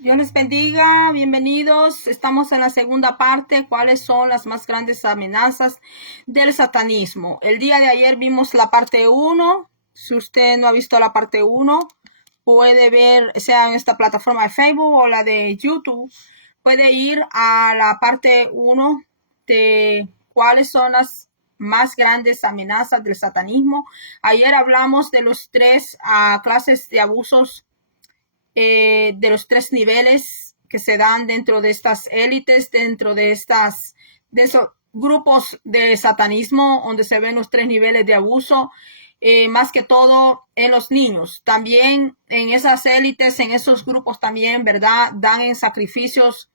Dios les bendiga, bienvenidos. Estamos en la segunda parte, cuáles son las más grandes amenazas del satanismo. El día de ayer vimos la parte 1. Si usted no ha visto la parte 1, puede ver, sea en esta plataforma de Facebook o la de YouTube, puede ir a la parte 1 de cuáles son las más grandes amenazas del satanismo. Ayer hablamos de los tres clases de abusos, de los tres niveles que se dan dentro de estas élites, dentro de esos grupos de satanismo, donde se ven los tres niveles de abuso, más que todo en los niños. También en esas élites, en esos grupos también, ¿verdad? Dan en sacrificios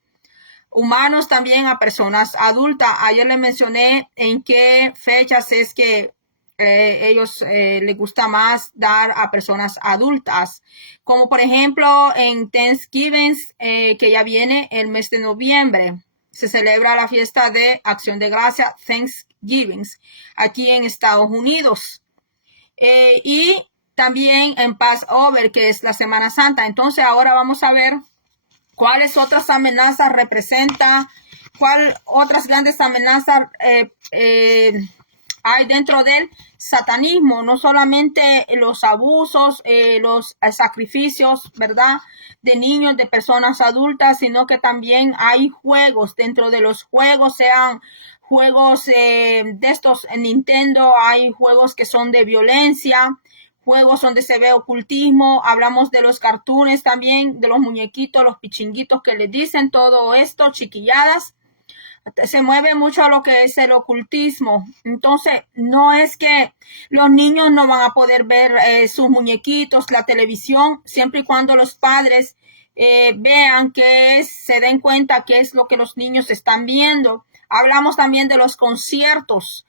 humanos también a personas adultas. Ayer les mencioné en qué fechas es que ellos les gusta más dar a personas adultas, como por ejemplo en Thanksgiving, que ya viene el mes de noviembre. Se celebra la fiesta de Acción de Gracia, Thanksgiving, aquí en Estados Unidos. Y también en Passover, que es la Semana Santa. Entonces ahora vamos a ver cuáles otras amenazas representa, cuáles otras grandes amenazas hay dentro del satanismo. No solamente los abusos, los sacrificios, ¿verdad?, de niños, de personas adultas, sino que también hay juegos. Dentro de los juegos, sean juegos de estos en Nintendo, hay juegos que son de violencia, juegos donde se ve ocultismo. Hablamos de los cartoons también, de los muñequitos, los pichinguitos que les dicen todo esto, chiquilladas. Se mueve mucho a lo que es el ocultismo. Entonces, no es que los niños no van a poder ver sus muñequitos, la televisión, siempre y cuando los padres vean se den cuenta qué es lo que los niños están viendo. Hablamos también de los conciertos,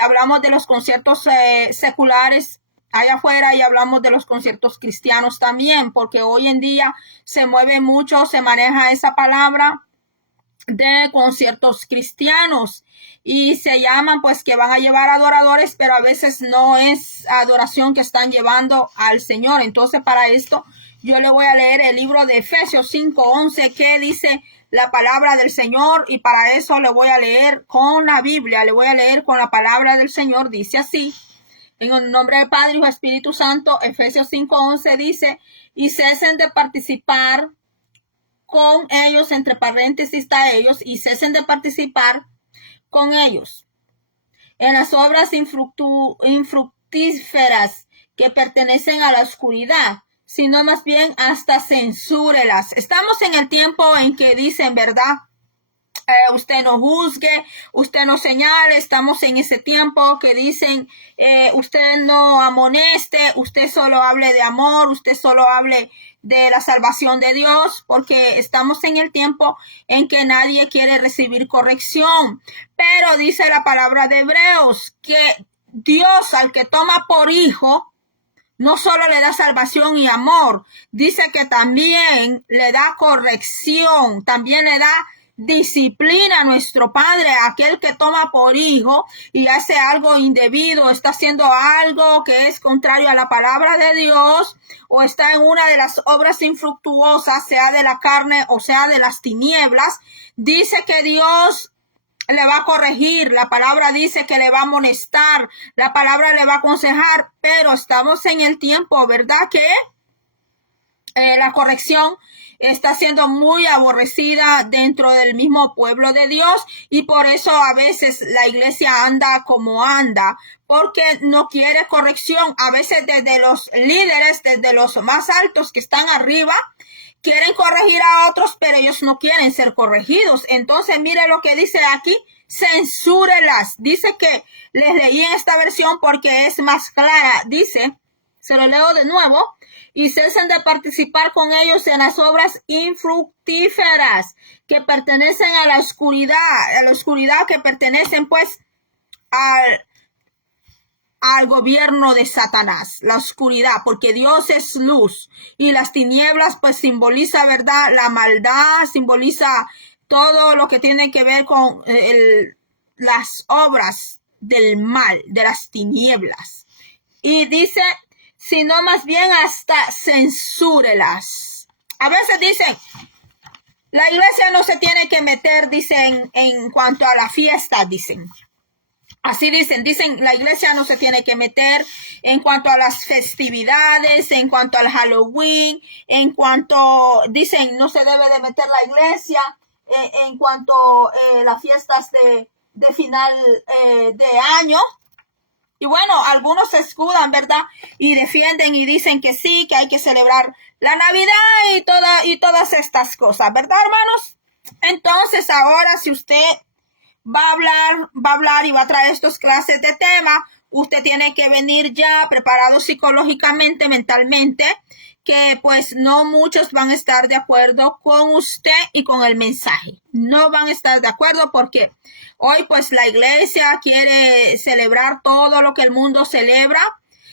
hablamos de los conciertos seculares allá afuera, y hablamos de los conciertos cristianos también, porque hoy en día se mueve mucho, se maneja esa palabra de conciertos cristianos, y se llaman pues que van a llevar adoradores, pero a veces no es adoración que están llevando al Señor. Entonces, para esto yo le voy a leer el libro de Efesios 5:11, que dice la palabra del Señor, y para eso le voy a leer con la Biblia, le voy a leer con la palabra del Señor. Dice así: en el nombre del Padre, Hijo y Espíritu Santo. Efesios 5:11 dice: y cesen de participar con ellos, entre paréntesis está ellos, y cesen de participar con ellos en las obras infructíferas que pertenecen a la oscuridad, sino más bien hasta censúrelas. Estamos en el tiempo en que dicen, ¿verdad?, usted no juzgue, usted no señale. Estamos en ese tiempo que dicen, usted no amoneste, usted solo hable de amor, usted solo hable de la salvación de Dios, porque estamos en el tiempo en que nadie quiere recibir corrección. Pero dice la palabra de Hebreos que Dios, al que toma por hijo, no solo le da salvación y amor, dice que también le da corrección, también le da disciplina a nuestro Padre. Aquel que toma por hijo y hace algo indebido, está haciendo algo que es contrario a la palabra de Dios, o está en una de las obras infructuosas, sea de la carne o sea de las tinieblas, dice que Dios le va a corregir. La palabra dice que le va a amonestar, la palabra le va a aconsejar. Pero estamos en el tiempo, ¿verdad?, que la corrección está siendo muy aborrecida dentro del mismo pueblo de Dios, y por eso a veces la iglesia anda como anda, porque no quiere corrección. A veces desde los líderes, desde los más altos que están arriba, quieren corregir a otros, pero ellos no quieren ser corregidos. Entonces, mire lo que dice aquí: censúrelas. Dice que les leí en esta versión porque es más clara. Dice, se lo leo de nuevo: y cesen de participar con ellos en las obras infructíferas que pertenecen a la oscuridad que pertenecen pues al gobierno de Satanás, la oscuridad, porque Dios es luz, y las tinieblas pues simboliza, ¿verdad?, la maldad, simboliza todo lo que tiene que ver con las obras del mal, de las tinieblas. Y dice, sino más bien hasta censúrelas. A veces dicen, La iglesia no se tiene que meter, dicen, en cuanto a la fiesta, dicen. Así dicen, la iglesia no se tiene que meter en cuanto a las festividades, en cuanto al Halloween, en cuanto, dicen, no se debe de meter la iglesia en cuanto las fiestas de final de año. Y bueno, algunos se escudan, ¿verdad? Y defienden y dicen que sí, que hay que celebrar la Navidad y todas estas cosas, ¿verdad, hermanos? Entonces, ahora si usted va a hablar y va a traer estas clases de tema, usted tiene que venir ya preparado psicológicamente, mentalmente, que pues no muchos van a estar de acuerdo con usted y con el mensaje. No van a estar de acuerdo porque hoy pues la iglesia quiere celebrar todo lo que el mundo celebra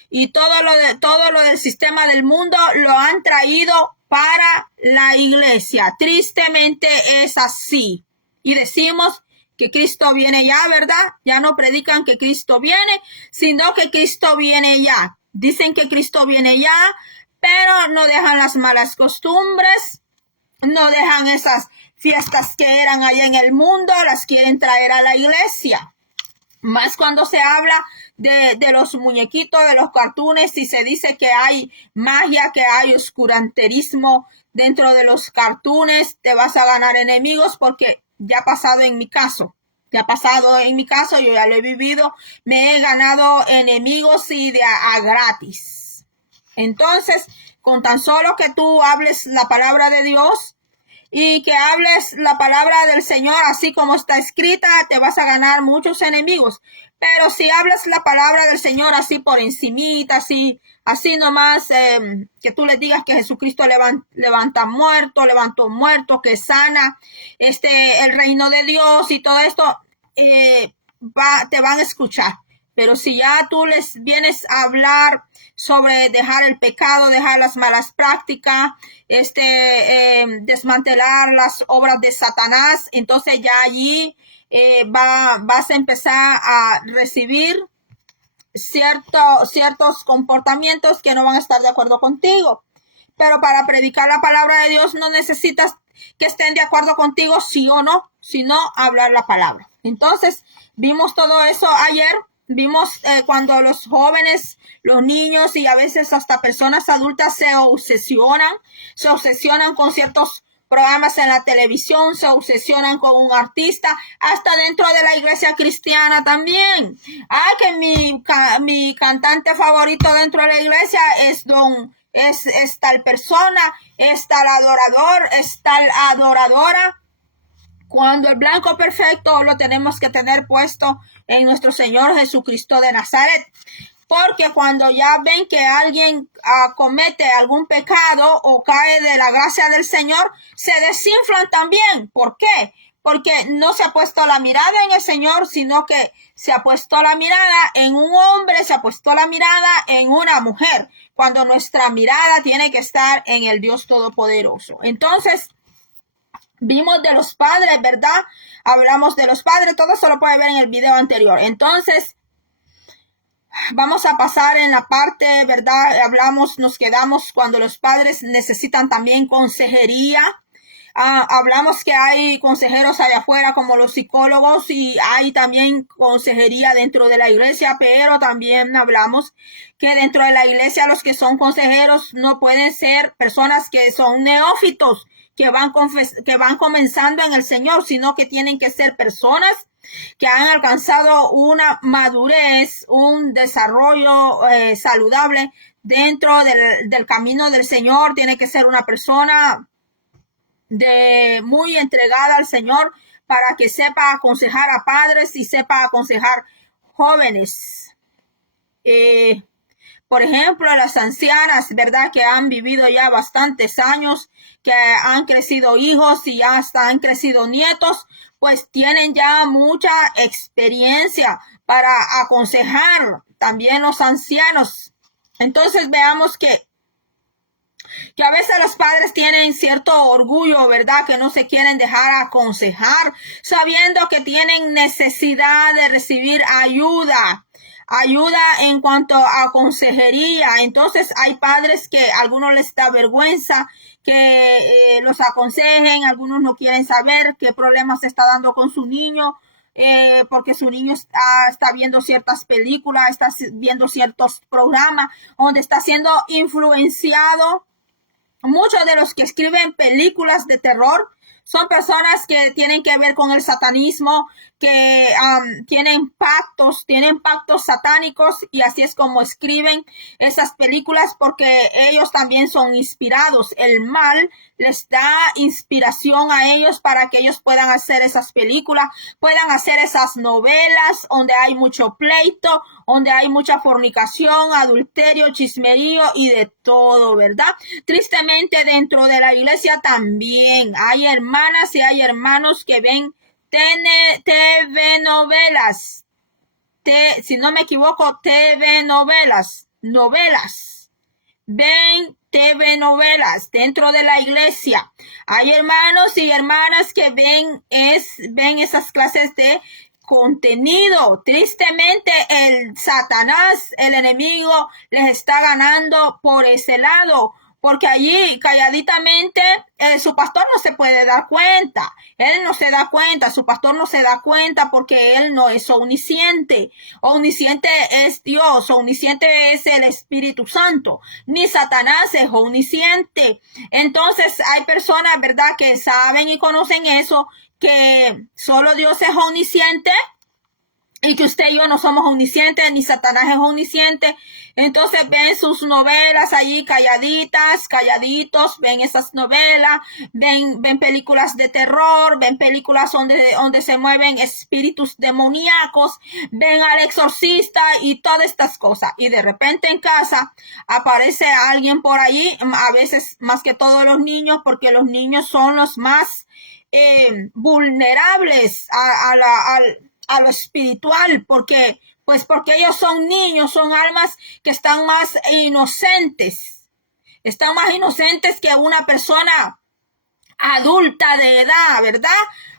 y todo lo del sistema del mundo lo han traído para la iglesia. Tristemente es así. Y decimos que Cristo viene ya, ¿verdad? Ya no predican que Cristo viene, sino que Cristo viene ya. Dicen que Cristo viene ya, pero no dejan las malas costumbres, no dejan esas fiestas que eran allá en el mundo, las quieren traer a la iglesia. Más cuando se habla de los muñequitos, de los cartoons, y se dice que hay magia, que hay oscuranterismo dentro de los cartoons, te vas a ganar enemigos porque ya ha pasado en mi caso. Yo ya lo he vivido, me he ganado enemigos y de a gratis. Entonces, con tan solo que tú hables la palabra de Dios y que hables la palabra del Señor así como está escrita, te vas a ganar muchos enemigos. Pero si hablas la palabra del Señor así por encimita, así nomás, que tú le digas que Jesucristo levantó muerto, que sana el reino de Dios y todo esto, te van a escuchar. Pero si ya tú les vienes a hablar sobre dejar el pecado, dejar las malas prácticas, desmantelar las obras de Satanás, entonces ya allí vas a empezar a recibir ciertos comportamientos que no van a estar de acuerdo contigo. Pero para predicar la palabra de Dios no necesitas que estén de acuerdo contigo, sí o no, sino hablar la palabra. Entonces, vimos todo eso ayer. Vimos cuando los jóvenes, los niños y a veces hasta personas adultas se obsesionan con ciertos programas en la televisión, se obsesionan con un artista, hasta dentro de la iglesia cristiana también. Que mi cantante favorito dentro de la iglesia es tal persona, es tal adorador, es tal adoradora. Cuando el blanco perfecto lo tenemos que tener puesto en nuestro Señor Jesucristo de Nazaret. Porque cuando ya ven que alguien comete algún pecado o cae de la gracia del Señor, se desinflan también. ¿Por qué? Porque no se ha puesto la mirada en el Señor, sino que se ha puesto la mirada en un hombre, se ha puesto la mirada en una mujer, cuando nuestra mirada tiene que estar en el Dios Todopoderoso. Entonces, vimos de los padres, ¿verdad? Hablamos de los padres, todo eso lo puede ver en el video anterior. Entonces, vamos a pasar en la parte, ¿verdad? Nos quedamos cuando los padres necesitan también consejería. Hablamos que hay consejeros allá afuera como los psicólogos y hay también consejería dentro de la iglesia, pero también hablamos que dentro de la iglesia los que son consejeros no pueden ser personas que son neófitos, que van comenzando en el Señor, sino que tienen que ser personas que han alcanzado una madurez, un desarrollo saludable dentro del camino del Señor. Tiene que ser una persona muy entregada al Señor para que sepa aconsejar a padres y sepa aconsejar jóvenes. Por ejemplo, las ancianas, ¿verdad? Que han vivido ya bastantes años, que han crecido hijos y hasta han crecido nietos, pues tienen ya mucha experiencia para aconsejar también los ancianos. Entonces veamos que a veces los padres tienen cierto orgullo, ¿verdad? Que no se quieren dejar aconsejar, sabiendo que tienen necesidad de recibir ayuda. ayuda en cuanto a consejería. Entonces hay padres que a algunos les da vergüenza que los aconsejen, algunos no quieren saber qué problemas se está dando con su niño, porque su niño está viendo ciertas películas, está viendo ciertos programas donde está siendo influenciado. Muchos de los que escriben películas de terror son personas que tienen que ver con el satanismo, que tienen pactos satánicos, y así es como escriben esas películas, porque ellos también son inspirados. El mal les da inspiración a ellos para que ellos puedan hacer esas películas, puedan hacer esas novelas donde hay mucho pleito, donde hay mucha fornicación, adulterio, chismerío y de todo, ¿verdad? Tristemente dentro de la iglesia también hay hermanas y hay hermanos que ven TV novelas, si no me equivoco, TV novelas, ven TV novelas dentro de la iglesia. Hay hermanos y hermanas que ven esas clases de contenido. Tristemente el Satanás, el enemigo, les está ganando por ese lado, porque allí calladitamente su pastor no se puede dar cuenta. Él no se da cuenta, su pastor no se da cuenta, porque él no es omnisciente. Omnisciente es Dios, omnisciente es el Espíritu Santo. Ni Satanás es omnisciente. Entonces hay personas, ¿verdad?, que saben y conocen eso, que solo Dios es omnisciente y que usted y yo no somos omniscientes, ni Satanás es omnisciente. Entonces ven sus novelas allí calladitos, ven esas novelas, ven películas de terror, ven películas donde se mueven espíritus demoníacos, ven al exorcista y todas estas cosas. Y de repente en casa aparece alguien por allí, a veces más que todos los niños, porque los niños son los más vulnerables a lo espiritual, porque ellos son niños, son almas que están más inocentes que una persona adulta de edad, ¿verdad?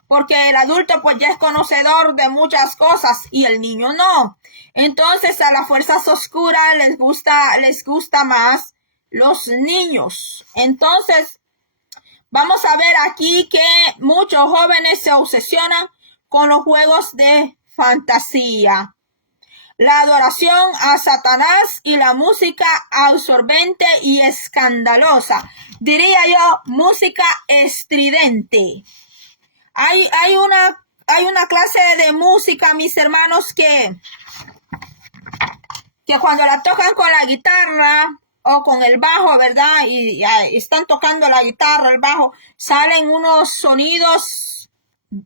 Porque el adulto pues ya es conocedor de muchas cosas y el niño no. Entonces a las fuerzas oscuras les gusta más los niños. Entonces vamos a ver aquí que muchos jóvenes se obsesionan con los juegos de fantasía, la adoración a Satanás y la música absorbente y escandalosa. Diría yo, música estridente. Hay una clase de música, mis hermanos, que cuando la tocan con la guitarra o con el bajo, ¿verdad? Y están tocando la guitarra, el bajo, salen unos sonidos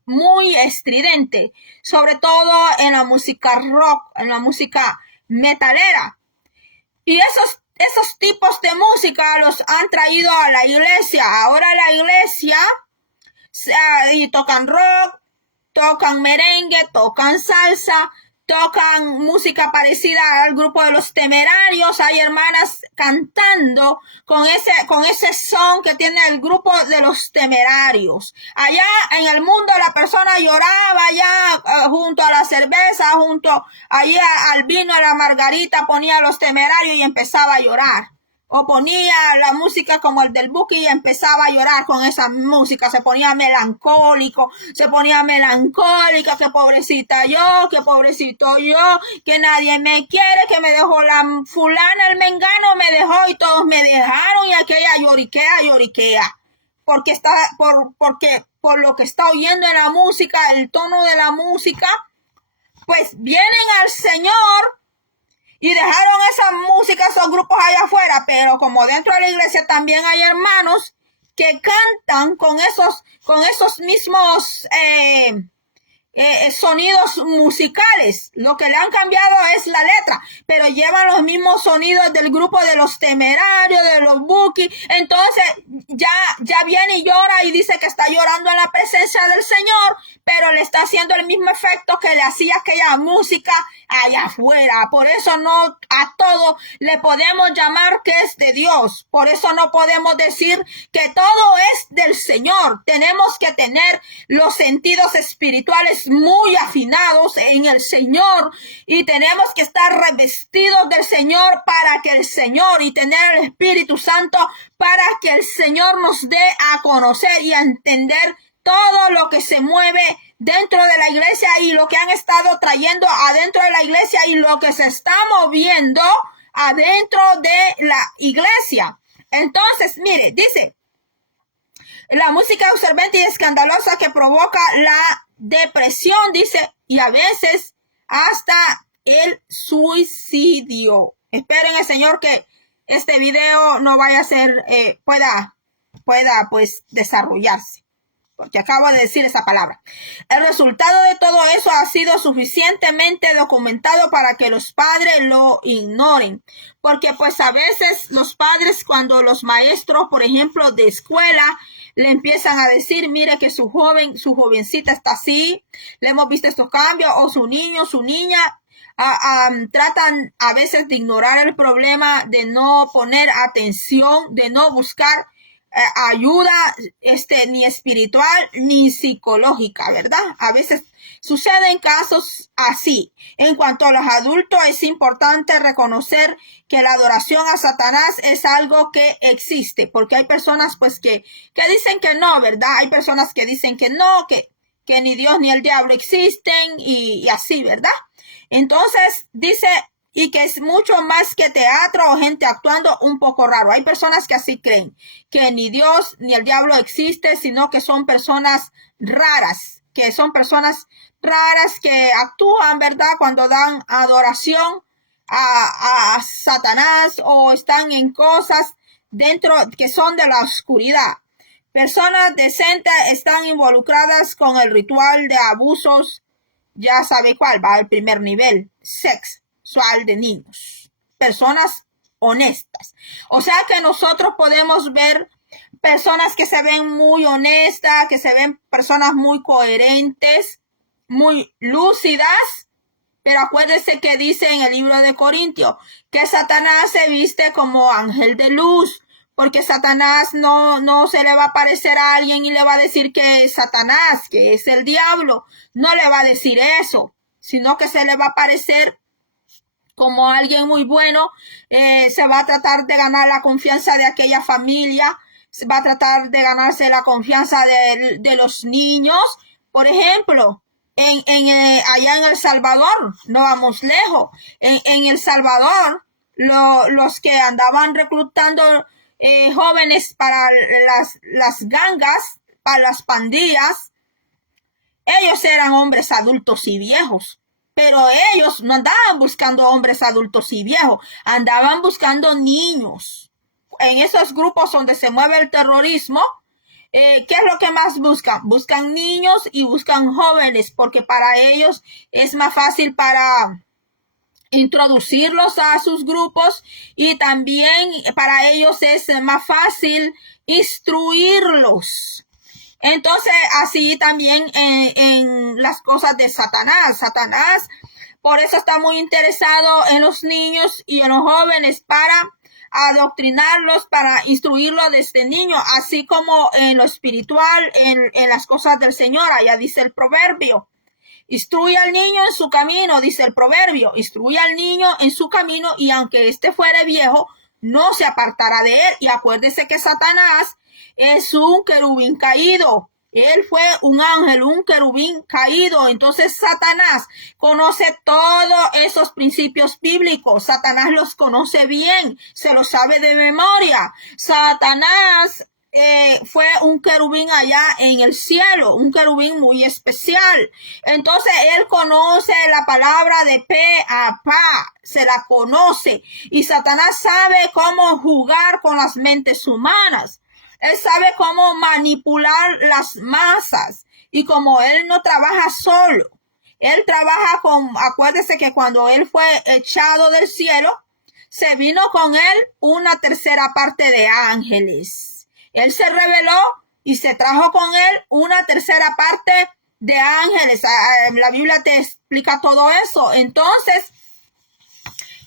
muy estridente, sobre todo en la música rock, en la música metalera. Y esos tipos de música los han traído a la iglesia. Ahora la iglesia y tocan rock, tocan merengue, tocan salsa, tocan música parecida al grupo de los Temerarios. Hay hermanas cantando con ese son que tiene el grupo de los Temerarios. Allá en el mundo la persona lloraba allá junto a la cerveza, junto allí al vino, a la margarita, ponía los Temerarios y empezaba a llorar. O ponía la música como el del Buki y empezaba a llorar con esa música. Se ponía melancólica, que pobrecita yo, que pobrecito yo, que nadie me quiere, que me dejó la fulana, el mengano me dejó y todos me dejaron, y aquella lloriquea. Porque por lo que está oyendo en la música, el tono de la música, pues vienen al Señor y dejaron esa música, esos grupos allá afuera, pero como dentro de la iglesia también hay hermanos que cantan con esos mismos sonidos musicales. Lo que le han cambiado es la letra, pero llevan los mismos sonidos del grupo de los Temerarios, de los Buki. Entonces ya viene y llora y dice que está llorando en la presencia del Señor, pero le está haciendo el mismo efecto que le hacía aquella música allá afuera. Por eso no a todo le podemos llamar que es de Dios. Por eso no podemos decir que todo es del Señor. Señor. Tenemos que tener los sentidos espirituales muy afinados en el Señor y tenemos que estar revestidos del Señor para que el Señor y tener el Espíritu Santo para que el Señor nos dé a conocer y a entender todo lo que se mueve dentro de la iglesia y lo que han estado trayendo adentro de la iglesia y lo que se está moviendo adentro de la iglesia. Entonces, mire, dice, la música absorbente y escandalosa que provoca la depresión, dice, y a veces hasta el suicidio. Esperen el Señor que este video no vaya a ser, pueda pues desarrollarse, porque acabo de decir esa palabra. El resultado de todo eso ha sido suficientemente documentado para que los padres lo ignoren, porque pues a veces los padres, cuando los maestros, por ejemplo, de escuela, le empiezan a decir, mire que su jovencita está así, le hemos visto estos cambios, o su niño, su niña, tratan a veces de ignorar el problema, de no poner atención, de no buscar ayuda ni espiritual ni psicológica, ¿verdad? A veces suceden casos así. En cuanto a los adultos, es importante reconocer que la adoración a Satanás es algo que existe, porque hay personas pues que dicen que no, ¿verdad? Hay personas que dicen que no, que ni Dios ni el diablo existen y así, ¿verdad? Entonces dice, y que es mucho más que teatro o gente actuando un poco raro. Hay personas que así creen, que ni Dios ni el diablo existe, sino que son personas raras, que actúan, ¿verdad? Cuando dan adoración a Satanás o están en cosas dentro que son de la oscuridad. Personas decentes están involucradas con el ritual de abusos, ya sabe cuál, va al primer nivel, sexual de niños, personas honestas. O sea que nosotros podemos ver personas que se ven muy honestas, que se ven personas muy coherentes, muy lúcidas, pero acuérdense que dice en el libro de Corintios que Satanás se viste como ángel de luz, porque Satanás no se le va a aparecer a alguien y le va a decir que es Satanás, que es el diablo. No le va a decir eso, sino que se le va a aparecer como alguien muy bueno. Se va a tratar de ganar la confianza de aquella familia, se va a tratar de ganarse la confianza de los niños. Por ejemplo, allá en El Salvador, no vamos lejos, en El Salvador, los que andaban reclutando jóvenes para las gangas, para las pandillas, ellos eran hombres adultos y viejos, pero ellos no andaban buscando hombres adultos y viejos, andaban buscando niños. En esos grupos donde se mueve el terrorismo, ¿qué es lo que más buscan? Buscan niños y buscan jóvenes, porque para ellos es más fácil para introducirlos a sus grupos y también para ellos es más fácil instruirlos. Entonces, así también en las cosas de Satanás. Satanás, por eso está muy interesado en los niños y en los jóvenes para adoctrinarlos, para instruirlos desde niño, así como en lo espiritual, en las cosas del Señor. Allá dice el proverbio. Instruye al niño en su camino, dice el proverbio. Instruye al niño en su camino y aunque éste fuere viejo, no se apartará de él. Y acuérdese que Satanás es un querubín caído. Él fue un ángel, un querubín caído. Entonces Satanás conoce todos esos principios bíblicos. Satanás los conoce bien, se los sabe de memoria. Satanás fue un querubín allá en el cielo, un querubín muy especial. Entonces él conoce la palabra de pe a pa, se la conoce. Y Satanás sabe cómo jugar con las mentes humanas. Él sabe cómo manipular las masas. Y como él no trabaja solo, él trabaja acuérdese que cuando él fue echado del cielo, se vino con él una tercera parte de ángeles. Él se reveló y se trajo con él una tercera parte de ángeles. La Biblia te explica todo eso. Entonces,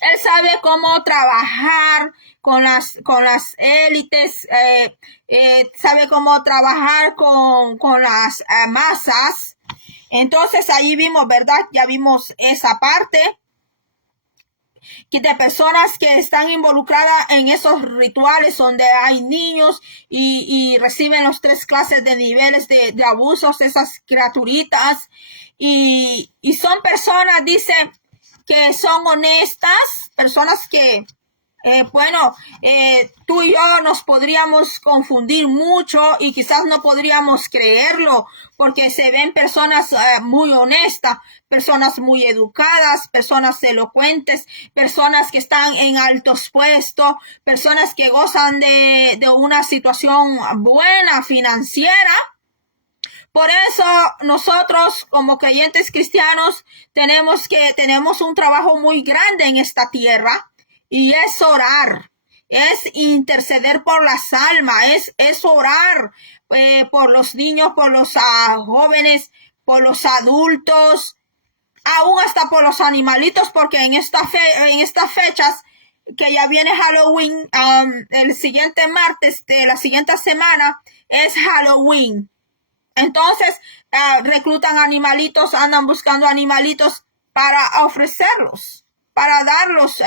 él sabe cómo trabajar con las élites, sabe cómo trabajar con las masas. Entonces ahí vimos, ¿verdad? Ya vimos esa parte de personas que están involucradas en esos rituales donde hay niños y reciben los 3 clases de niveles de abusos, esas criaturitas, y son personas, dice, que son honestas, personas que tú y yo nos podríamos confundir mucho y quizás no podríamos creerlo porque se ven personas muy honestas, personas muy educadas, personas elocuentes, personas que están en altos puestos, personas que gozan de una situación buena financiera. Por eso nosotros como creyentes cristianos tenemos un trabajo muy grande en esta tierra. Y es orar, es interceder por las almas, es orar por los niños, por los jóvenes, por los adultos, aún hasta por los animalitos, porque en estas fechas que ya viene Halloween, el siguiente martes de la siguiente semana es Halloween. Entonces reclutan animalitos, andan buscando animalitos para ofrecerlos, para darlos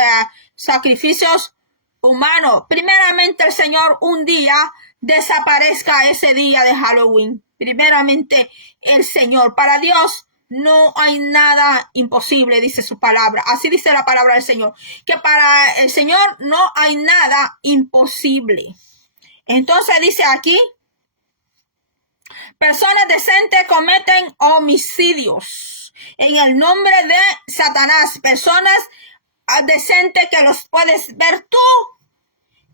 sacrificios humanos. Primeramente el Señor un día desaparezca ese día de Halloween. Primeramente el Señor. Para Dios no hay nada imposible, dice su palabra. Así dice la palabra del Señor. Que para el Señor no hay nada imposible. Entonces dice aquí, personas decentes cometen homicidios en el nombre de Satanás. Personas decentes que los puedes ver tú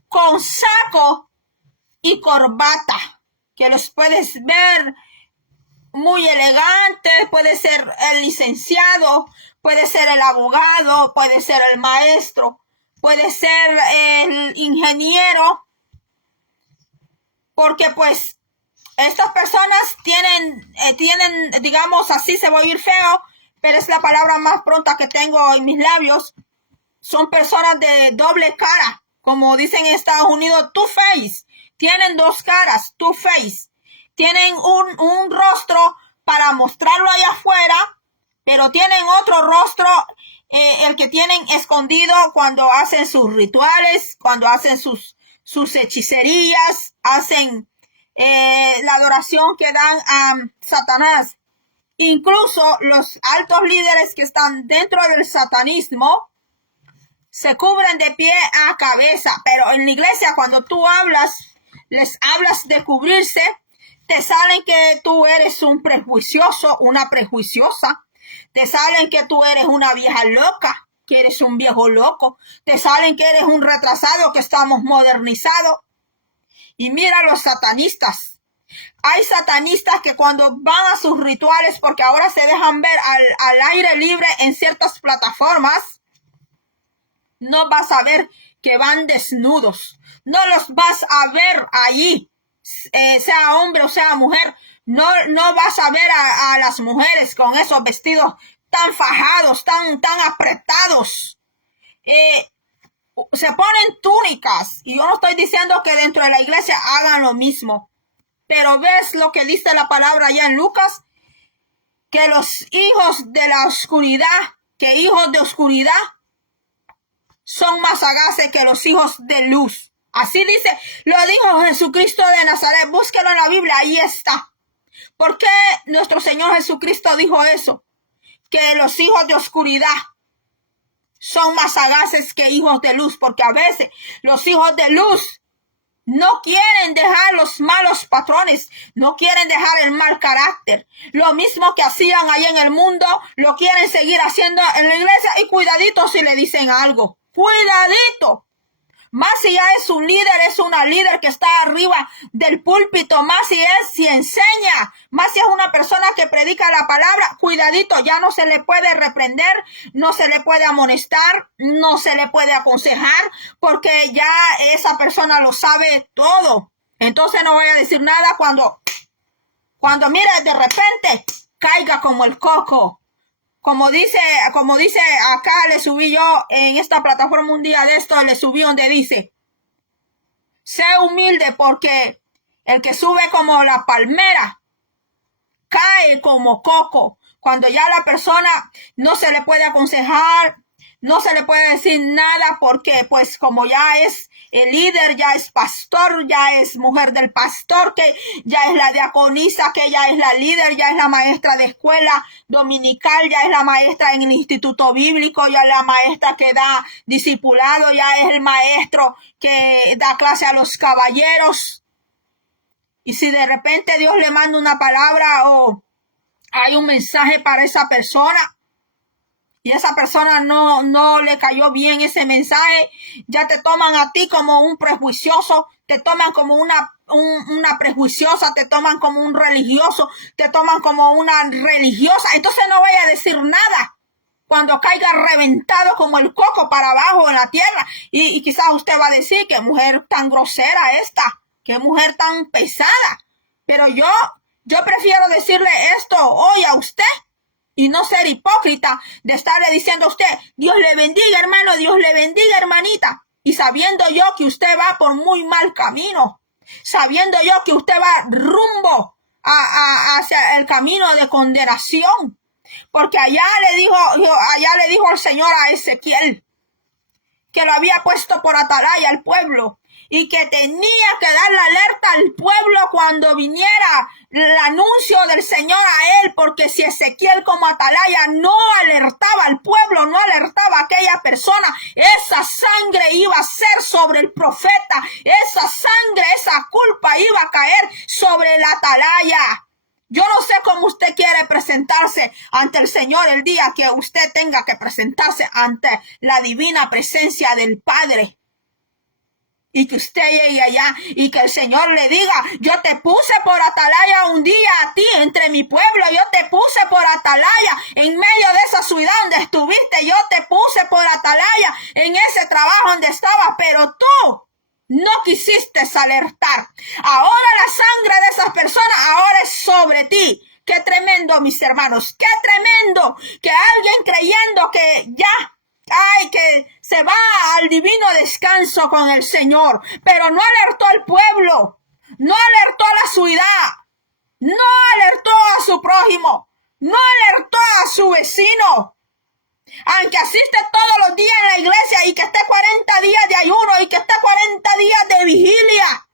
con saco y corbata, que los puedes ver muy elegantes, puede ser el licenciado, puede ser el abogado, puede ser el maestro, puede ser el ingeniero, porque pues estas personas tienen, digamos así, se va a oír feo, pero es la palabra más pronta que tengo en mis labios. Son personas de doble cara, como dicen en Estados Unidos, two-face. Tienen 2 caras, two-face. Tienen un rostro para mostrarlo allá afuera, pero tienen otro rostro, el que tienen escondido cuando hacen sus rituales, cuando hacen sus hechicerías, hacen la adoración que dan a Satanás. Incluso los altos líderes que están dentro del satanismo se cubren de pie a cabeza, pero en la iglesia cuando tú les hablas de cubrirse, te salen que tú eres un prejuicioso, una prejuiciosa, te salen que tú eres una vieja loca, que eres un viejo loco, te salen que eres un retrasado, que estamos modernizados. Y mira los satanistas. Hay satanistas que cuando van a sus rituales, porque ahora se dejan ver al aire libre en ciertas plataformas, no vas a ver que van desnudos. No los vas a ver allí, sea hombre o sea mujer. No vas a ver a las mujeres con esos vestidos tan fajados, tan apretados. Se ponen túnicas. Y yo no estoy diciendo que dentro de la iglesia hagan lo mismo. Pero ves lo que dice la palabra allá en Lucas, que los hijos de la oscuridad, que hijos de oscuridad son más sagaces que los hijos de luz. Así dice, lo dijo Jesucristo de Nazaret. Búsquelo en la Biblia, ahí está. ¿Por qué nuestro Señor Jesucristo dijo eso? Que los hijos de oscuridad son más sagaces que hijos de luz, porque a veces los hijos de luz no quieren dejar los malos patrones, no quieren dejar el mal carácter. Lo mismo que hacían ahí en el mundo, lo quieren seguir haciendo en la iglesia, y cuidadito si le dicen algo. Cuidadito. Más si ya es un líder, es una líder que está arriba del púlpito, más si enseña, más si es una persona que predica la palabra, cuidadito, ya no se le puede reprender, no se le puede amonestar, no se le puede aconsejar, porque ya esa persona lo sabe todo. Entonces no voy a decir nada cuando mire de repente caiga como el coco. Como dice acá, le subí yo en esta plataforma un día de esto, le subí donde dice, Sé humilde, porque el que sube como la palmera cae como coco. Cuando ya la persona no se le puede aconsejar, no se le puede decir nada, porque pues como ya es el líder, ya es pastor, ya es mujer del pastor, que ya es la diaconisa, que ya es la líder, ya es la maestra de escuela dominical, ya es la maestra en el instituto bíblico, ya es la maestra que da discipulado, ya es el maestro que da clase a los caballeros. Y si de repente Dios le manda una palabra o hay un mensaje para esa persona y esa persona no le cayó bien ese mensaje, ya te toman a ti como un prejuicioso, te toman como una prejuiciosa, te toman como un religioso, te toman como una religiosa. Entonces no vaya a decir nada cuando caiga reventado como el coco para abajo en la tierra. Y quizás usted va a decir, qué mujer tan grosera esta, qué mujer tan pesada. Pero yo prefiero decirle esto hoy a usted y no ser hipócrita de estarle diciendo a usted, Dios le bendiga, hermano, Dios le bendiga, hermanita. Y sabiendo yo que usted va por muy mal camino, sabiendo yo que usted va rumbo hacia el camino de condenación. Porque allá le dijo el Señor a Ezequiel que lo había puesto por atalaya al pueblo y que tenía que dar la alerta al pueblo cuando viniera el anuncio del Señor a él, porque si Ezequiel como atalaya no alertaba al pueblo, no alertaba a aquella persona, esa sangre iba a ser sobre el profeta, esa sangre, esa culpa iba a caer sobre la atalaya. Yo no sé cómo usted quiere presentarse ante el Señor el día que usted tenga que presentarse ante la divina presencia del Padre. Y que usted llegue allá y que el Señor le diga, yo te puse por atalaya un día a ti entre mi pueblo, yo te puse por atalaya en medio de esa ciudad donde estuviste, yo te puse por atalaya en ese trabajo donde estabas, pero tú no quisiste alertar. Ahora la sangre de esas personas ahora es sobre ti. Qué tremendo, mis hermanos, qué tremendo que alguien creyendo que ya que se va al divino descanso con el Señor, pero no alertó al pueblo, no alertó a la ciudad, no alertó a su prójimo, no alertó a su vecino. Aunque asiste todos los días en la iglesia y que esté 40 días de ayuno y que esté 40 días de vigilia.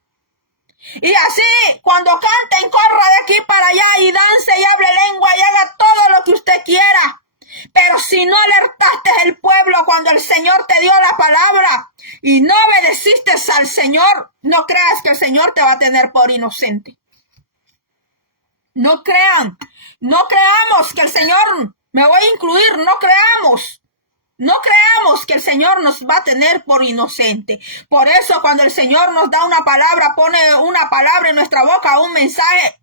Y así, cuando canten, corra de aquí para allá y dance y hable lengua y haga todo lo que usted quiera. Pero si no alertaste al pueblo cuando el Señor te dio la palabra y no obedeciste al Señor, no creas que el Señor te va a tener por inocente. No creamos que el Señor, me voy a incluir, no creamos que el Señor nos va a tener por inocente. Por eso cuando el Señor nos da una palabra, pone una palabra en nuestra boca, un mensaje,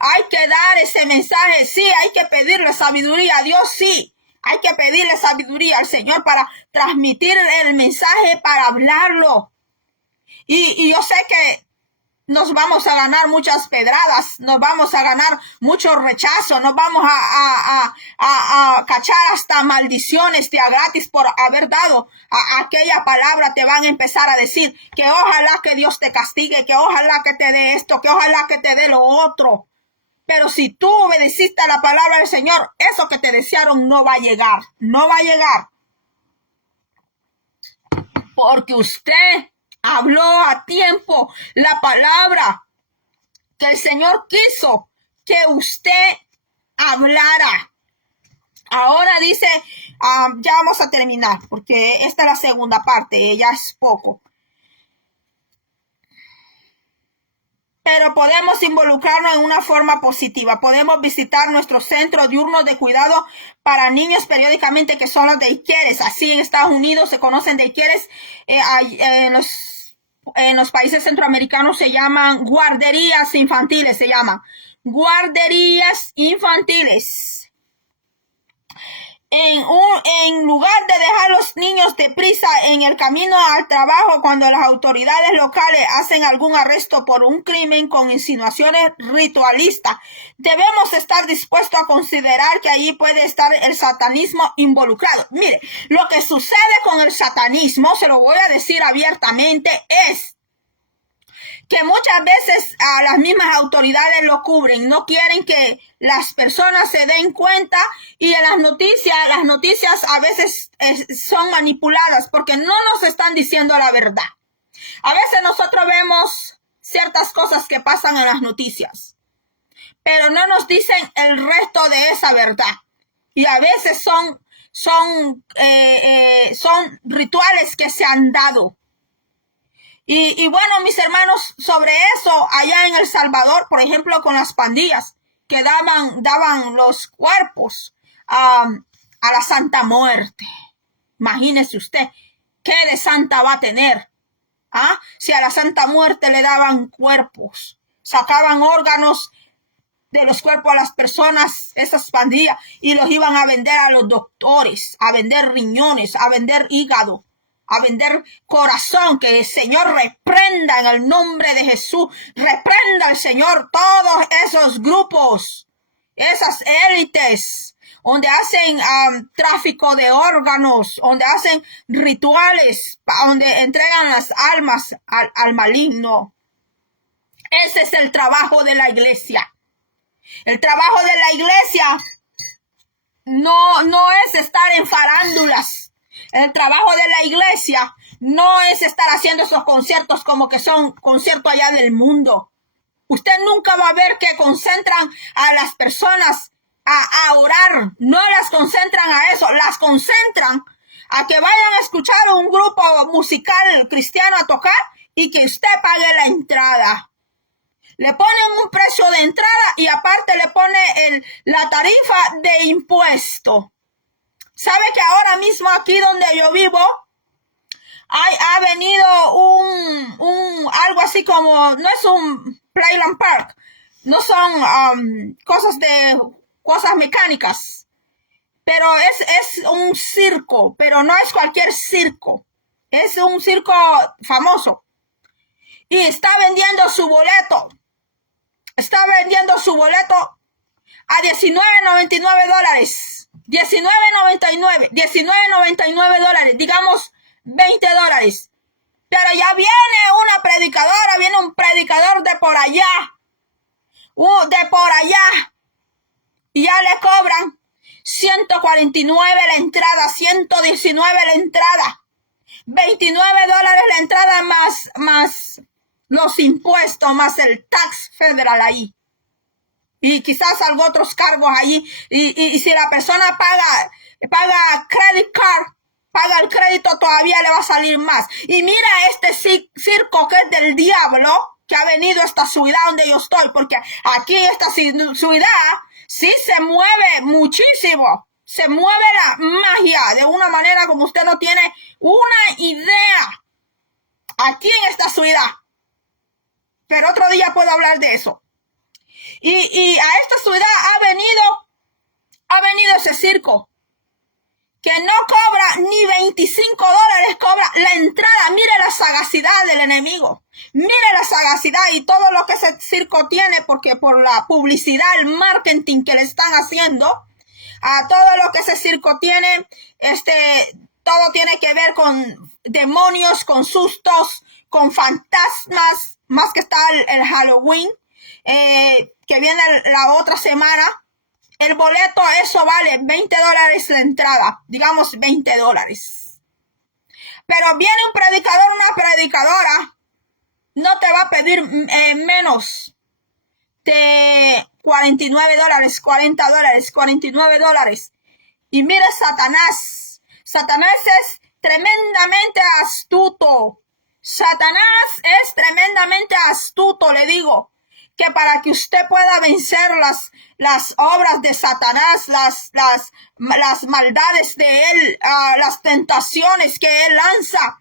hay que dar ese mensaje, sí, hay que pedirle sabiduría a Dios, sí. Hay que pedirle sabiduría al Señor para transmitir el mensaje, para hablarlo. Y yo sé que nos vamos a ganar muchas pedradas, nos vamos a ganar mucho rechazo, nos vamos a cachar hasta maldiciones de a gratis por haber dado aquella palabra. Te van a empezar a decir que ojalá que Dios te castigue, que ojalá que te dé esto, que ojalá que te dé lo otro. Pero si tú obedeciste a la palabra del Señor, eso que te desearon no va a llegar, no va a llegar. Porque usted habló a tiempo la palabra que el Señor quiso que usted hablara. Ahora dice, ya vamos a terminar, porque esta es la segunda parte, ya es poco. Pero podemos involucrarnos en una forma positiva. Podemos visitar nuestros centros diurnos de cuidado para niños periódicamente, que son los daycares. Así en Estados Unidos se conocen daycares. En los países centroamericanos se llaman guarderías infantiles, se llaman guarderías infantiles. En lugar de dejar a los niños deprisa en el camino al trabajo cuando las autoridades locales hacen algún arresto por un crimen con insinuaciones ritualistas, debemos estar dispuestos a considerar que allí puede estar el satanismo involucrado. Mire, lo que sucede con el satanismo, se lo voy a decir abiertamente, es que muchas veces a las mismas autoridades lo cubren, no quieren que las personas se den cuenta, y en las noticias a veces son manipuladas porque no nos están diciendo la verdad. A veces nosotros vemos ciertas cosas que pasan en las noticias, pero no nos dicen el resto de esa verdad. Y a veces son rituales que se han dado. Y bueno, mis hermanos, sobre eso, allá en El Salvador, por ejemplo, con las pandillas, que daban los cuerpos a la Santa Muerte. Imagínese usted, ¿qué de santa va a tener? Si a la Santa Muerte le daban cuerpos, sacaban órganos de los cuerpos a las personas, esas pandillas, y los iban a vender a los doctores, a vender riñones, a vender hígado, a vender corazón. Que el Señor reprenda en el nombre de Jesús, reprenda el Señor todos esos grupos, esas élites, donde hacen tráfico de órganos, donde hacen rituales, donde entregan las almas al maligno. Ese es el trabajo de la iglesia. El trabajo de la iglesia no es estar en farándulas. El trabajo de la iglesia no es estar haciendo esos conciertos como que son conciertos allá del mundo. Usted nunca va a ver que concentran a las personas a orar. No las concentran a eso, las concentran a que vayan a escuchar un grupo musical cristiano a tocar y que usted pague la entrada. Le ponen un precio de entrada y aparte le pone la tarifa de impuesto. ¿Sabe que ahora mismo aquí donde yo vivo ha venido algo así como, no es un Playland Park, no son cosas mecánicas, pero es un circo, pero no es cualquier circo, es un circo famoso y está vendiendo su boleto a $19.99. $19.99, digamos $20. Pero ya viene una predicadora, viene un predicador de por allá, y ya le cobran $149 la entrada, $119 la entrada, $29 la entrada más los impuestos, más el tax federal ahí. Y quizás algo otros cargos allí. Y si la persona paga credit card, paga el crédito, todavía le va a salir más. Y mira este circo que es del diablo, que ha venido a esta ciudad donde yo estoy, porque aquí esta ciudad sí se mueve muchísimo. Se mueve la magia de una manera como usted no tiene una idea. Aquí en esta ciudad. Pero otro día puedo hablar de eso. Y a esta ciudad ha venido ese circo que no cobra ni $25, cobra la entrada. Mire la sagacidad del enemigo, mire la sagacidad y todo lo que ese circo tiene, porque por la publicidad, el marketing que le están haciendo a todo lo que ese circo tiene, todo tiene que ver con demonios, con sustos, con fantasmas, más que está el Halloween, que viene la otra semana. El boleto, eso vale $20 la entrada, digamos $20. Pero viene un predicador, una predicadora, no te va a pedir menos de $49, $40, $49. Y mira Satanás. Satanás es tremendamente astuto. Satanás es tremendamente astuto, le digo, que para que usted pueda vencer las obras de Satanás, las maldades de él, las tentaciones que él lanza,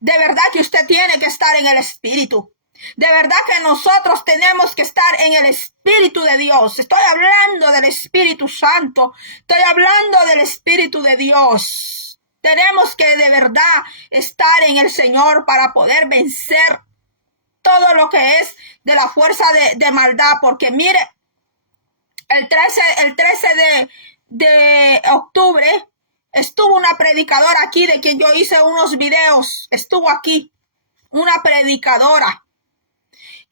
de verdad que usted tiene que estar en el Espíritu. De verdad que nosotros tenemos que estar en el Espíritu de Dios. Estoy hablando del Espíritu Santo. Estoy hablando del Espíritu de Dios. Tenemos que de verdad estar en el Señor para poder vencer todo lo que es de la fuerza de maldad. Porque mire, el 13 de octubre estuvo una predicadora aquí, de quien yo hice unos videos. Estuvo aquí una predicadora.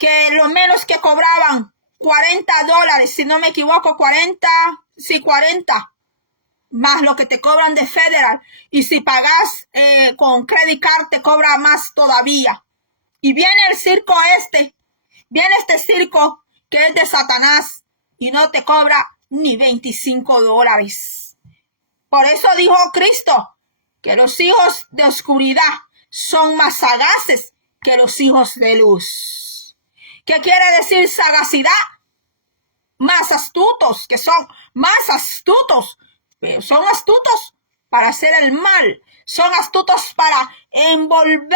que lo menos que cobraban $40, si no me equivoco, 40, más lo que te cobran de Federal. Y si pagas con Credit Card, te cobra más todavía. Y viene el circo viene este circo que es de Satanás y no te cobra ni $25. Por eso dijo Cristo que los hijos de oscuridad son más sagaces que los hijos de luz. ¿Qué quiere decir sagacidad? Más astutos, que son más astutos, pero son astutos para hacer el mal. Son astutos para envolver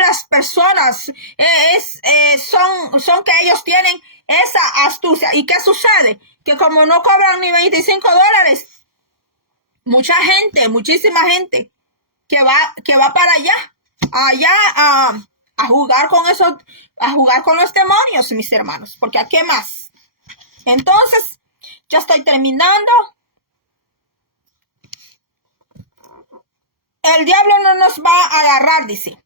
las personas. Son que ellos tienen esa astucia. ¿Y qué sucede? Que como no cobran ni $25, muchísima gente que va para allá a jugar con eso, a jugar con los demonios, mis hermanos, porque ¿a qué más? Entonces, ya estoy terminando. El diablo no nos va a agarrar, dice,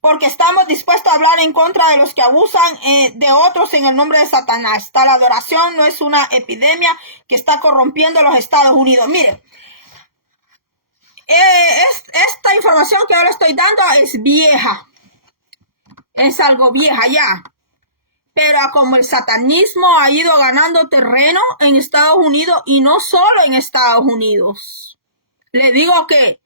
porque estamos dispuestos a hablar en contra de los que abusan de otros en el nombre de Satanás. Tal adoración no es una epidemia que está corrompiendo los Estados Unidos. Mire, esta información que ahora estoy dando es vieja. Es algo vieja ya. Pero como el satanismo ha ido ganando terreno en Estados Unidos y no solo en Estados Unidos. Le digo que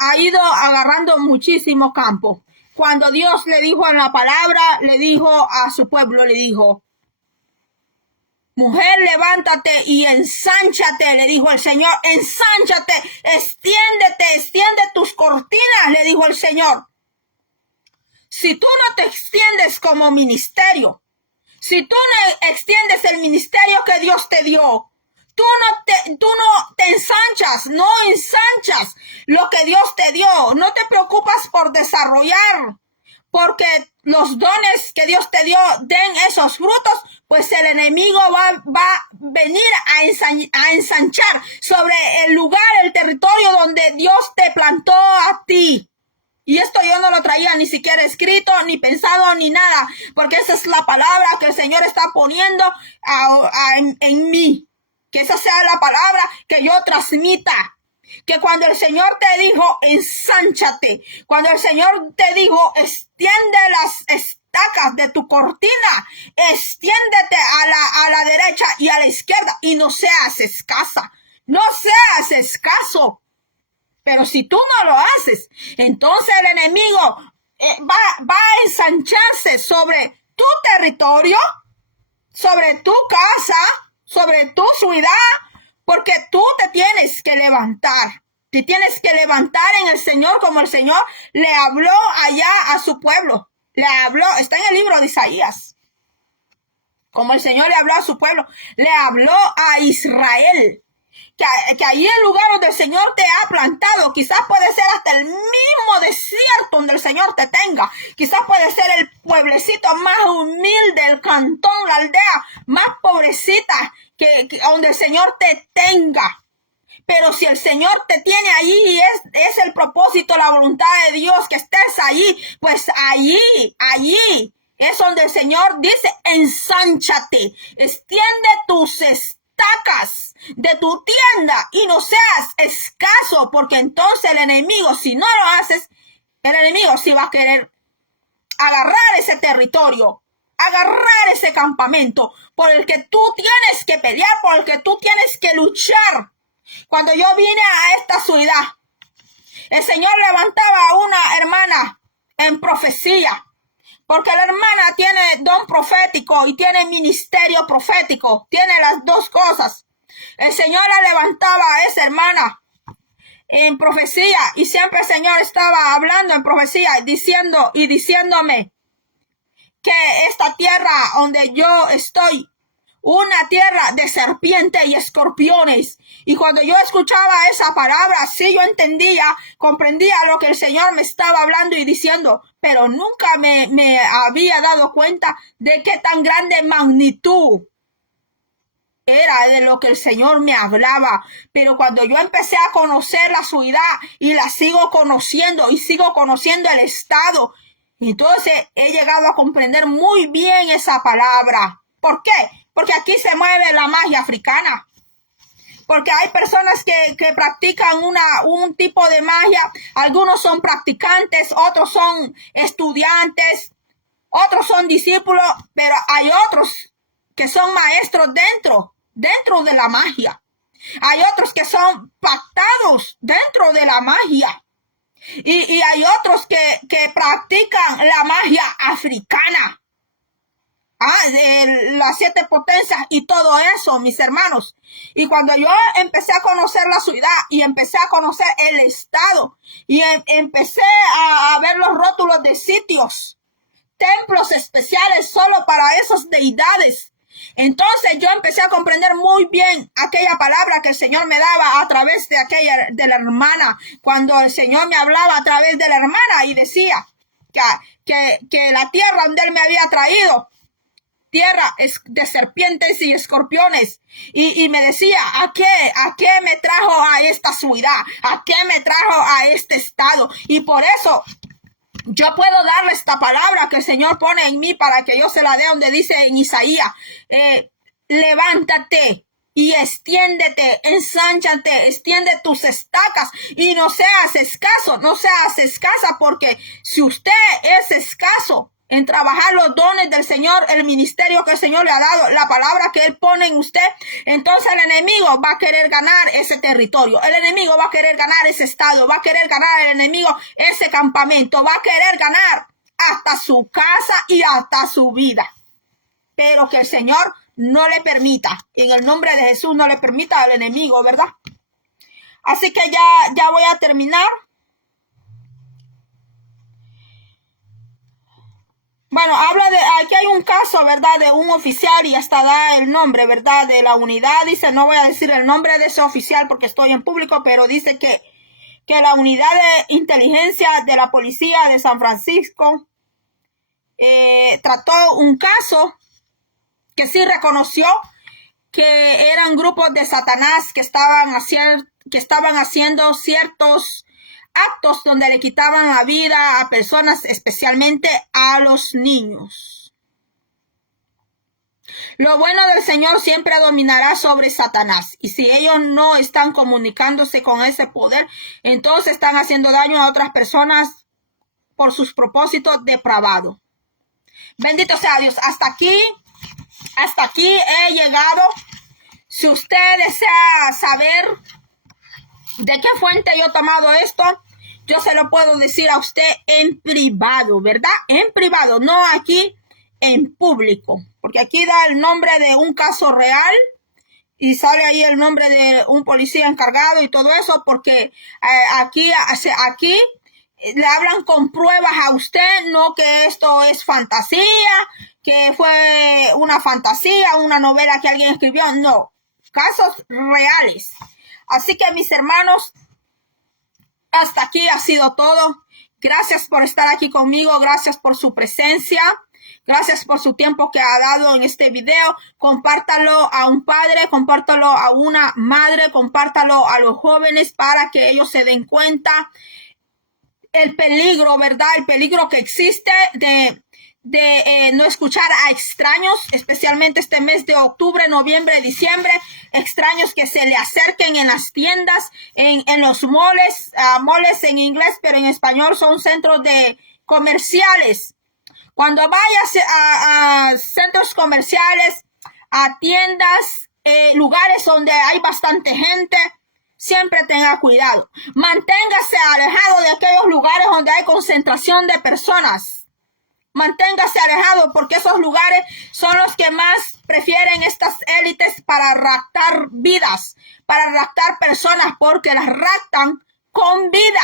ha ido agarrando muchísimo campo. Cuando Dios le dijo en la palabra, le dijo a su pueblo, le dijo, mujer, levántate y ensánchate, le dijo el Señor, ensánchate, extiende tus cortinas, le dijo el Señor. Si tú no te extiendes como ministerio, si tú no extiendes el ministerio que Dios te dio, tú no te ensanchas, no ensanchas lo que Dios te dio, no te preocupas por desarrollar, porque los dones que Dios te dio den esos frutos, pues el enemigo va a venir a ensanchar sobre el lugar, el territorio donde Dios te plantó a ti. Y esto yo no lo traía ni siquiera escrito, ni pensado, ni nada, porque esa es la palabra que el Señor está poniendo en mí. Que esa sea la palabra que yo transmita. Que cuando el Señor te dijo, ensánchate, cuando el Señor te dijo, extiende las estacas de tu cortina, extiéndete a la derecha y a la izquierda, y no seas escasa, no seas escaso. Pero si tú no lo haces, entonces el enemigo va a ensancharse sobre tu territorio, sobre tu casa, sobre tu ciudad, porque tú te tienes que levantar. Te tienes que levantar en el Señor como el Señor le habló allá a su pueblo. Le habló, está en el libro de Isaías. Como el Señor le habló a su pueblo, le habló a Israel. Que ahí el lugar donde el Señor te ha plantado, quizás puede ser hasta el mismo desierto donde el Señor te tenga, quizás puede ser el pueblecito más humilde, el cantón, la aldea más pobrecita que donde el Señor te tenga. Pero si el Señor te tiene allí y es el propósito, la voluntad de Dios que estés allí, pues allí es donde el Señor dice, ensánchate, extiende tus estacas de tu tienda y no seas escaso, porque entonces el enemigo, si no lo haces, el enemigo sí va a querer agarrar ese territorio, agarrar ese campamento por el que tú tienes que pelear, por el que tú tienes que luchar. Cuando yo vine a esta ciudad, el Señor levantaba a una hermana en profecía, porque la hermana tiene don profético y tiene ministerio profético, tiene las dos cosas. El Señor la levantaba a esa hermana en profecía y siempre el Señor estaba hablando en profecía diciéndome que esta tierra donde yo estoy, una tierra de serpientes y escorpiones. Y cuando yo escuchaba esa palabra, sí yo entendía, comprendía lo que el Señor me estaba hablando y diciendo, pero nunca me había dado cuenta de qué tan grande magnitud era de lo que el Señor me hablaba. Pero cuando yo empecé a conocer la ciudad y la sigo conociendo y sigo conociendo el estado, Entonces he llegado a comprender muy bien esa palabra. ¿Por qué? Porque aquí se mueve la magia africana. Porque hay personas que practican un tipo de magia. Algunos son practicantes, otros son estudiantes, otros son discípulos, pero hay otros que son maestros dentro de la magia. Hay otros que son pactados dentro de la magia. Y hay otros que practican la magia africana. De las 7 potencias y todo eso, mis hermanos. Y cuando yo empecé a conocer la ciudad y empecé a conocer el estado y empecé a ver los rótulos de sitios, templos especiales solo para esas deidades, entonces yo empecé a comprender muy bien aquella palabra que el Señor me daba a través de la hermana, cuando el Señor me hablaba a través de la hermana y decía que la tierra donde Él me había traído, tierra de serpientes y escorpiones, y me decía ¿a qué me trajo a esta ciudad? ¿A qué me trajo a este estado? Y por eso yo puedo darle esta palabra que el Señor pone en mí para que yo se la dé, donde dice en Isaías, levántate y extiéndete, ensánchate, extiende tus estacas y no seas escasa, porque si usted es escaso en trabajar los dones del Señor, el ministerio que el Señor le ha dado, la palabra que Él pone en usted, entonces el enemigo va a querer ganar ese territorio, el enemigo va a querer ganar ese estado, va a querer ganar el enemigo ese campamento, va a querer ganar hasta su casa y hasta su vida. Pero que el Señor no le permita, en el nombre de Jesús no le permita al enemigo, ¿verdad? Así que ya voy a terminar. Bueno, aquí hay un caso, ¿verdad? De un oficial y hasta da el nombre, ¿verdad? De la unidad, dice, no voy a decir el nombre de ese oficial porque estoy en público, pero dice que la unidad de inteligencia de la policía de San Francisco trató un caso que sí reconoció que eran grupos de Satanás que estaban haciendo ciertos actos donde le quitaban la vida a personas, especialmente a los niños. Lo bueno del Señor siempre dominará sobre Satanás. Y si ellos no están comunicándose con ese poder, entonces están haciendo daño a otras personas por sus propósitos depravados. Bendito sea Dios. Hasta aquí he llegado. Si usted desea saber de qué fuente yo he tomado esto, yo se lo puedo decir a usted en privado, ¿verdad? En privado, no aquí en público, porque aquí da el nombre de un caso real y sale ahí el nombre de un policía encargado y todo eso, porque aquí le hablan con pruebas a usted, no que esto es fantasía, que fue una fantasía, una novela que alguien escribió, no, casos reales. Así que mis hermanos, hasta aquí ha sido todo. Gracias por estar aquí conmigo. Gracias por su presencia. Gracias por su tiempo que ha dado en este video. Compártalo a un padre, compártalo a una madre, compártalo a los jóvenes para que ellos se den cuenta el peligro, ¿verdad? El peligro que existe de no escuchar a extraños, especialmente este mes de octubre, noviembre, diciembre, extraños que se le acerquen en las tiendas, en los moles, moles en inglés, pero en español son centros comerciales. Cuando vayas a centros comerciales, a tiendas, lugares donde hay bastante gente, siempre tenga cuidado. Manténgase alejado de aquellos lugares donde hay concentración de personas. Manténgase alejado, porque esos lugares son los que más prefieren estas élites para raptar vidas, para raptar personas, porque las raptan con vida,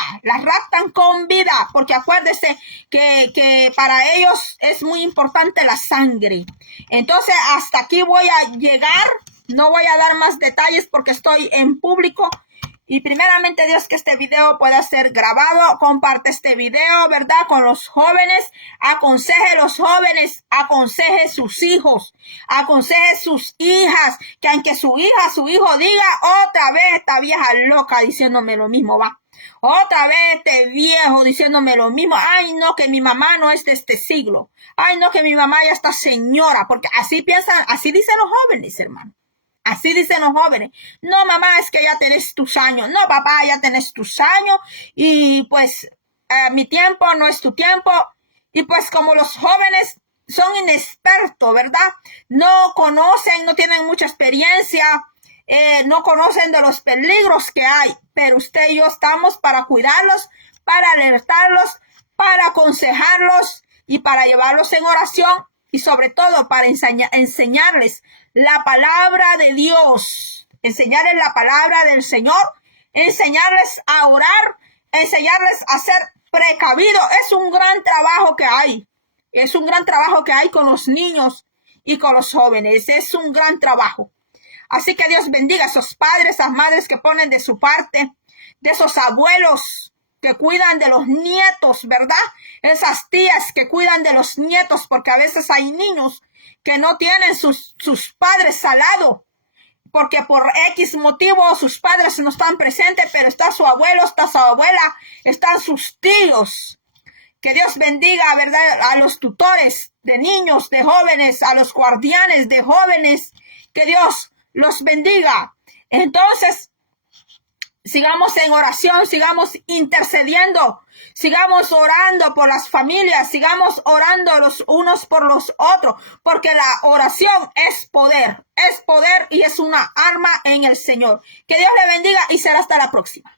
porque acuérdese que para ellos es muy importante la sangre. Entonces, hasta aquí voy a llegar, no voy a dar más detalles porque estoy en público. Y primeramente Dios, que este video pueda ser grabado. Comparte este video, ¿verdad? Con los jóvenes. Aconseje a los jóvenes. Aconseje sus hijos. Aconseje sus hijas. Que aunque su hijo diga otra vez esta vieja loca diciéndome lo mismo, va. Otra vez este viejo diciéndome lo mismo. Ay, no, que mi mamá no es de este siglo. Ay, no, que mi mamá ya está señora. Porque así piensan, así dicen los jóvenes, hermano. Así dicen los jóvenes. No, mamá, es que ya tenés tus años. No, papá, ya tenés tus años. Y pues mi tiempo no es tu tiempo. Y pues como los jóvenes son inexpertos, ¿verdad? No conocen, no tienen mucha experiencia. No conocen de los peligros que hay, pero usted y yo estamos para cuidarlos, para alertarlos, para aconsejarlos y para llevarlos en oración y sobre todo para enseñarles la palabra de Dios, enseñarles la palabra del Señor, enseñarles a orar, enseñarles a ser precavidos. Es un gran trabajo que hay, es un gran trabajo que hay con los niños y con los jóvenes, es un gran trabajo. Así que Dios bendiga a esos padres, esas madres que ponen de su parte, de esos abuelos que cuidan de los nietos, ¿verdad? Esas tías que cuidan de los nietos, porque a veces hay niños que no tienen sus padres al lado, porque por X motivo sus padres no están presentes, pero está su abuelo, está su abuela, están sus tíos. Que Dios bendiga, ¿verdad? A los tutores de niños, de jóvenes, a los guardianes de jóvenes. Que Dios los bendiga. Entonces, sigamos en oración, sigamos intercediendo, sigamos orando por las familias, sigamos orando los unos por los otros, porque la oración es poder y es una arma en el Señor. Que Dios le bendiga y será hasta la próxima.